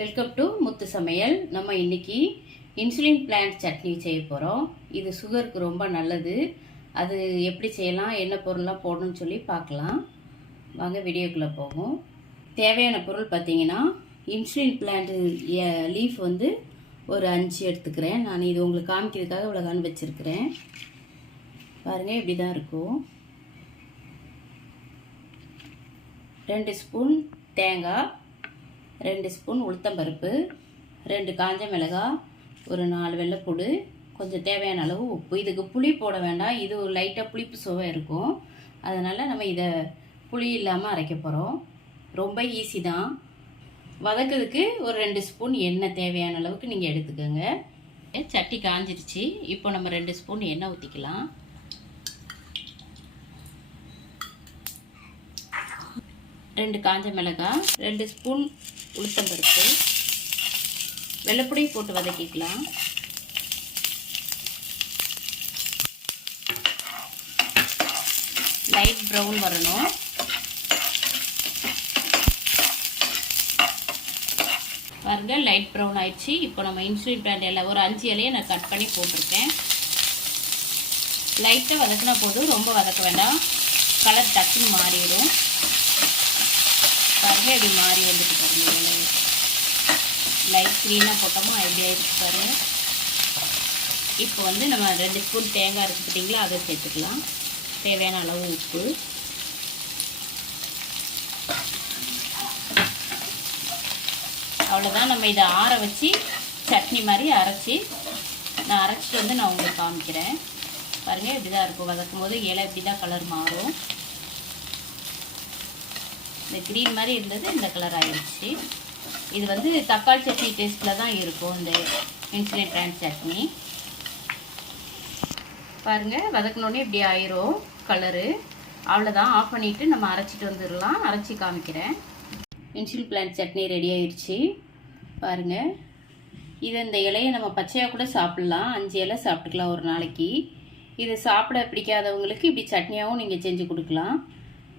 Welcome to முத்து சமையல். நம்ம இன்னைக்கு இன்சுலின் பிளான்ட் சட்னி செய்ய போகிறோம். இது சுகருக்கு ரொம்ப நல்லது. அது எப்படி செய்யலாம், என்ன பொருள்லாம் போடணும்னு சொல்லி பார்க்கலாம். வாங்க வீடியோக்குள்ளே போகும். தேவையான பொருள் பார்த்தீங்கன்னா, இன்சுலின் பிளான்ட் லீஃப் வந்து ஒரு 5 எடுத்துக்கிறேன். நான் இது உங்களுக்கு காமிக்கிறதுக்காக இவ்வளோகான்னு வச்சுருக்கிறேன். பாருங்கள், இப்படி தான் இருக்கும். 2 ஸ்பூன் தேங்காய், 2 ஸ்பூன் உளுத்தம்பருப்பு, 2 காஞ்ச மிளகாய், ஒரு 4 வெள்ளைப்பூடு, கொஞ்சம் தேவையான அளவு உப்பு. இதுக்கு புளி போட வேண்டாம், இது ஒரு லைட்டாக புளிப்பு சுவை இருக்கும். அதனால் நம்ம இதை புளி இல்லாமல் அரைக்க போகிறோம். ரொம்ப ஈஸி தான். வதக்கிறதுக்கு ஒரு 2 ஸ்பூன் எண்ணெய் தேவையான அளவுக்கு நீங்கள் எடுத்துக்கோங்க. சட்டி காஞ்சிருச்சு. இப்போ நம்ம 2 ஸ்பூன் எண்ணெய் ஊற்றிக்கலாம். 2 காஞ்ச மிளகாய், 2 ஸ்பூன் உளுத்தம்பருப்பு, வெள்ளைப்பொடி போட்டு வதக்கிக்கலாம். லைட் ப்ரௌன் வரணும். பாருங்க, லைட் ப்ரௌன் ஆயிடுச்சு. இப்போ நம்ம இன்சுலின் பிளான்ட் எல்லாம் ஒரு 5 இலையை நான் கட் பண்ணி போட்டிருக்கேன். லைட்டாக வதக்கினா போதும், ரொம்ப வதக்க வேண்டாம், கலர் டக்குன்னு மாறிடும். பாருங்க, இப்படி மாறி வந்துட்டு பாருங்க. லைட் க்ரீனாக போட்டோமோ எப்படி ஆயிடுச்சு பாருங்க. இப்போ வந்து நம்ம 2 ஸ்பூன் தேங்காய் இருக்குது பார்த்தீங்களா, அதை சேர்த்துக்கலாம். தேவையான அளவு உப்பு. அவ்வளோதான். நம்ம இதை ஆற வச்சு சட்னி மாதிரி அரைச்சி நான் அரைச்சிட்டு வந்து நான் உங்களுக்கு காமிக்கிறேன். பாருங்கள், இப்படி தான் இருக்கும். வதக்கும் போது இலை இப்படி தான் கலர் மாறும். இந்த க்ரீன் மாதிரி இருந்தது, இந்த கலர் ஆகிடுச்சு. இது வந்து தக்காளி சட்னி டேஸ்ட்டில் தான் இருக்கும் இந்த இன்சுலின் பிளான்ட் சட்னி. பாருங்கள், வதக்கினோடனே இப்படி ஆயிரும் கலரு. அவ்வளோதான். ஆஃப் பண்ணிவிட்டு நம்ம அரைச்சிட்டு வந்துடலாம். அரைச்சி காமிக்கிறேன். இன்சுலின் பிளான்ட் சட்னி ரெடி ஆயிடுச்சு. பாருங்கள், இது இந்த இலையை நம்ம பச்சையாக கூட சாப்பிட்லாம். 5 இலை சாப்பிட்டுக்கலாம் ஒரு நாளைக்கு. இது சாப்பிட பிடிக்காதவங்களுக்கு இப்படி சட்னியாகவும் நீங்கள் செஞ்சு கொடுக்கலாம்,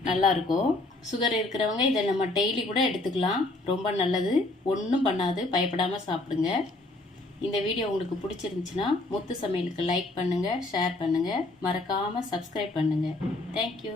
நல்லாயிருக்கும். சுகர் இருக்கிறவங்க இதை நம்ம டெய்லி கூட எடுத்துக்கலாம். ரொம்ப நல்லது, ஒன்றும் பண்ணாது, பயப்படாமல் சாப்பிடுங்க. இந்த வீடியோ உங்களுக்கு பிடிச்சிருந்துச்சுன்னா முத்து சமையலுக்கு லைக் பண்ணுங்கள், ஷேர் பண்ணுங்கள், மறக்காமல் சப்ஸ்கிரைப் பண்ணுங்கள். தேங்க்யூ.